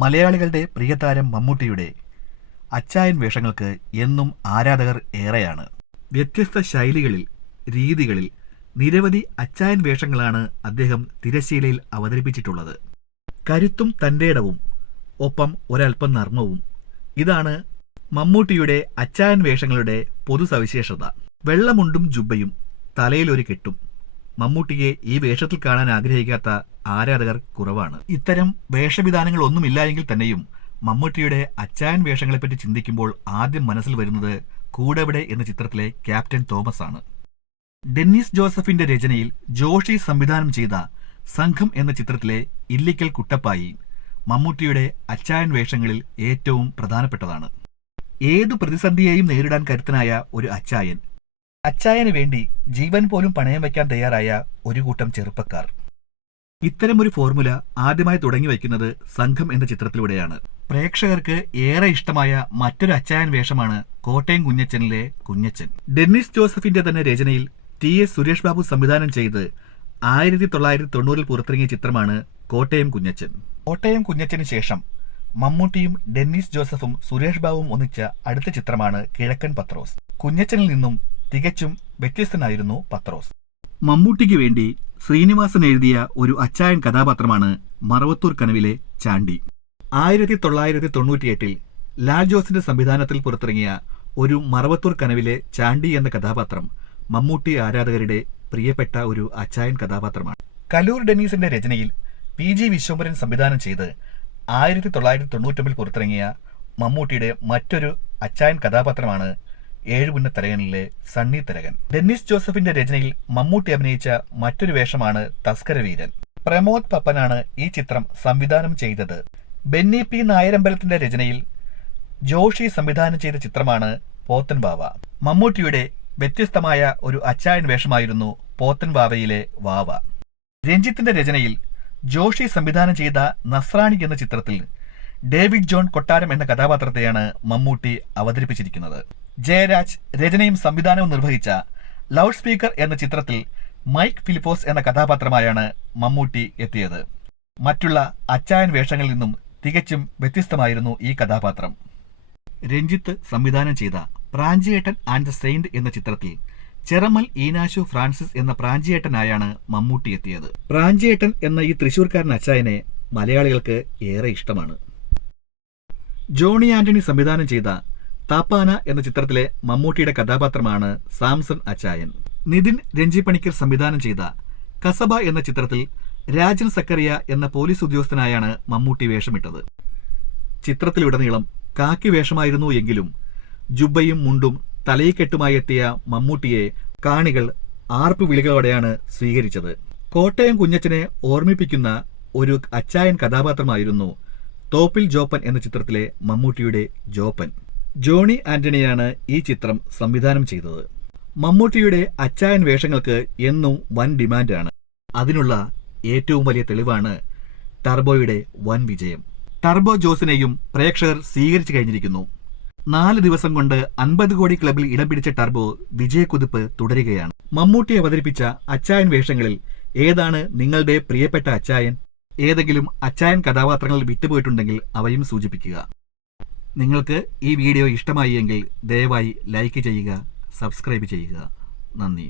മലയാളികളുടെ പ്രിയതാരം മമ്മൂട്ടിയുടെ അച്ചായൻ വേഷങ്ങൾക്ക് എന്നും ആരാധകർ ഏറെയാണ്. വ്യത്യസ്ത ശൈലികളിൽ, രീതികളിൽ നിരവധി അച്ചായൻ വേഷങ്ങളാണ് അദ്ദേഹം തിരശ്ശീലയിൽ അവതരിപ്പിച്ചിട്ടുള്ളത്. കരുത്തും തന്റേടവും ഒപ്പം ഒരൽപ്പം നർമ്മവും, ഇതാണ് മമ്മൂട്ടിയുടെ അച്ചായൻ വേഷങ്ങളുടെ പൊതുസവിശേഷത. വെള്ളമുണ്ടും ജുബ്ബയും തലയിലൊരു കെട്ടും. മമ്മൂട്ടിയെ ഈ വേഷത്തിൽ കാണാൻ ആഗ്രഹിക്കാത്ത ആരാധകർ കുറവാണ്. ഇത്തരം വേഷവിധാനങ്ങളൊന്നുമില്ല എങ്കിൽ തന്നെയും മമ്മൂട്ടിയുടെ അച്ചായൻ വേഷങ്ങളെപ്പറ്റി ചിന്തിക്കുമ്പോൾ ആദ്യം മനസ്സിൽ വരുന്നത് കൂടെവിടെ എന്ന ചിത്രത്തിലെ ക്യാപ്റ്റൻ തോമസ് ആണ്. ഡെന്നിസ് ജോസഫിന്റെ രചനയിൽ ജോഷി സംവിധാനം ചെയ്ത സംഘം എന്ന ചിത്രത്തിലെ ഇല്ലിക്കൽ കുട്ടപ്പായി മമ്മൂട്ടിയുടെ അച്ചായൻ വേഷങ്ങളിൽ ഏറ്റവും പ്രധാനപ്പെട്ടതാണ്. ഏതു പ്രതിസന്ധിയെയും നേരിടാൻ കരുത്തനായ ഒരു അച്ചായൻ, അച്ചായന് വേണ്ടി ജീവൻ പോലും പണയം വയ്ക്കാൻ തയ്യാറായ ഒരു കൂട്ടം ചെറുപ്പക്കാർ. ഇത്തരമൊരു ഫോർമുല ആദ്യമായി തുടങ്ങി വയ്ക്കുന്നത് സംഘം എന്ന ചിത്രത്തിലൂടെയാണ്. പ്രേക്ഷകർക്ക് ഏറെ ഇഷ്ടമായ മറ്റൊരു അച്ചായൻ വേഷമാണ് കോട്ടയം കുഞ്ഞച്ചനിലെ കുഞ്ഞച്ചൻ. ഡെന്നിസ് ജോസഫിന്റെ തന്നെ രചനയിൽ TS സുരേഷ് ബാബു സംവിധാനം ചെയ്ത് 1990 പുറത്തിറങ്ങിയ ചിത്രമാണ് കോട്ടയം കുഞ്ഞച്ചൻ. കോട്ടയം കുഞ്ഞച്ചന് ശേഷം മമ്മൂട്ടിയും ഡെന്നിസ് ജോസഫും സുരേഷ് ബാബുവും ഒന്നിച്ച അടുത്ത ചിത്രമാണ് കിഴക്കൻ പത്രോസ്. കുഞ്ഞച്ചനിൽ നിന്നും തികച്ചും വ്യത്യസ്തനായിരുന്നു പത്രോസ്. മമ്മൂട്ടിക്ക് വേണ്ടി ശ്രീനിവാസൻ എഴുതിയ ഒരു അച്ചായൻ കഥാപാത്രമാണ് മറവത്തൂർ കനവിലെ ചാണ്ടി. 1998 ലാൽ ജോസിന്റെ സംവിധാനത്തിൽ പുറത്തിറങ്ങിയ ഒരു മറവത്തൂർ കനവിലെ ചാണ്ടി എന്ന കഥാപാത്രം മമ്മൂട്ടി ആരാധകരുടെ പ്രിയപ്പെട്ട ഒരു അച്ചായൻ കഥാപാത്രമാണ്. കലൂർ ഡെന്നീസിന്റെ രചനയിൽ PG വിശ്വംഭരൻ സംവിധാനം ചെയ്ത് 1999 പുറത്തിറങ്ങിയ മമ്മൂട്ടിയുടെ മറ്റൊരു അച്ചായൻ കഥാപാത്രമാണ് ഏഴുപുന്നത്തരകനിലെ സണ്ണി തരകൻ. ഡെന്നിസ് ജോസഫിന്റെ രചനയിൽ മമ്മൂട്ടി അഭിനയിച്ച മറ്റൊരു വേഷമാണ് തസ്കരവീരൻ. പ്രമോദ് പപ്പനാണ് ഈ ചിത്രം സംവിധാനം ചെയ്തത്. ബെന്നി P നായരമ്പലത്തിന്റെ രചനയിൽ ജോഷി സംവിധാനം ചെയ്ത ചിത്രമാണ് പോത്തൻ വാവ. മമ്മൂട്ടിയുടെ വ്യത്യസ്തമായ ഒരു അച്ചായൻ വേഷമായിരുന്നു പോത്തൻ വാവയിലെ വാവ. രഞ്ജിത്തിന്റെ രചനയിൽ ജോഷി സംവിധാനം ചെയ്ത നസ്രാണി എന്ന ചിത്രത്തിൽ ഡേവിഡ് ജോൺ കൊട്ടാരം എന്ന കഥാപാത്രത്തെയാണ് മമ്മൂട്ടി അവതരിപ്പിച്ചിരിക്കുന്നത്. ജയരാജ് രചനയും സംവിധാനവും നിർവഹിച്ച ലൗഡ് സ്പീക്കർ എന്ന ചിത്രത്തിൽ മൈക്ക് ഫിലിപ്പോസ് എന്ന കഥാപാത്രമായാണ് മമ്മൂട്ടി എത്തിയത്. മറ്റുള്ള അച്ചായൻ വേഷങ്ങളിൽ നിന്നും തികച്ചും വ്യത്യസ്തമായിരുന്നു ഈ കഥാപാത്രം. രഞ്ജിത്ത് സംവിധാനം ചെയ്ത പ്രാഞ്ചിയേട്ടൻ ആൻഡ് ദ സെയിന്റ് എന്ന ചിത്രത്തിൽ ചെറമൽ ഈനാശു ഫ്രാൻസിസ് എന്ന പ്രാഞ്ചിയേട്ടനായാണ് മമ്മൂട്ടി എത്തിയത്. പ്രാഞ്ചിയേട്ടൻ എന്ന ഈ തൃശൂർക്കാരൻ അച്ചായനെ മലയാളികൾക്ക് ഏറെ ഇഷ്ടമാണ്. ജോണി ആന്റണി സംവിധാനം ചെയ്ത താപ്പാന എന്ന ചിത്രത്തിലെ മമ്മൂട്ടിയുടെ കഥാപാത്രമാണ് സാംസൺ അച്ചായൻ. നിതിൻ രഞ്ജി പണിക്കർ സംവിധാനം ചെയ്ത കസബ എന്ന ചിത്രത്തിൽ രാജൻ സക്കറിയ എന്ന പോലീസ് ഉദ്യോഗസ്ഥനായാണ് മമ്മൂട്ടി വേഷമിട്ടത്. ചിത്രത്തിലുടനീളം കാക്കി വേഷമായിരുന്നു എങ്കിലും ജുബ്ബയും മുണ്ടും തലയിക്കെട്ടുമായി എത്തിയ മമ്മൂട്ടിയെ കാണികൾ ആർപ്പ് വിളികളോടെയാണ് സ്വീകരിച്ചത്. കോട്ടയം കുഞ്ഞച്ചനെ ഓർമ്മിപ്പിക്കുന്ന ഒരു അച്ചായൻ കഥാപാത്രമായിരുന്നു തോപ്പിൽ ജോപ്പൻ എന്ന ചിത്രത്തിലെ മമ്മൂട്ടിയുടെ ജോപ്പൻ. ജോണി ആന്റണിയാണ് ഈ ചിത്രം സംവിധാനം ചെയ്തത്. മമ്മൂട്ടിയുടെ അച്ചായൻ വേഷങ്ങൾക്ക് എന്നും വൻ ഡിമാൻഡാണ്. അതിനുള്ള ഏറ്റവും വലിയ തെളിവാണ് ടർബോയുടെ വൻ വിജയം. ടർബോ ജോസിനെയും പ്രേക്ഷകർ സ്വീകരിച്ചു കഴിഞ്ഞിരിക്കുന്നു. 4 ദിവസം കൊണ്ട് 50 കോടി ക്ലബിൽ ഇടം പിടിച്ച ടർബോ വിജയക്കുതിപ്പ് തുടരുകയാണ്. മമ്മൂട്ടി അവതരിപ്പിച്ച അച്ചായൻ വേഷങ്ങളിൽ ഏതാണ് നിങ്ങളുടെ പ്രിയപ്പെട്ട അച്ചായൻ? ഏതെങ്കിലും അച്ചായൻ കഥാപാത്രങ്ങൾ വിട്ടുപോയിട്ടുണ്ടെങ്കിൽ അവയും സൂചിപ്പിക്കുക. നിങ്ങൾക്ക് ഈ വീഡിയോ ഇഷ്ടമായി എങ്കിൽ ദയവായി ലൈക്ക് ചെയ്യുക, സബ്സ്ക്രൈബ് ചെയ്യുക. നന്ദി.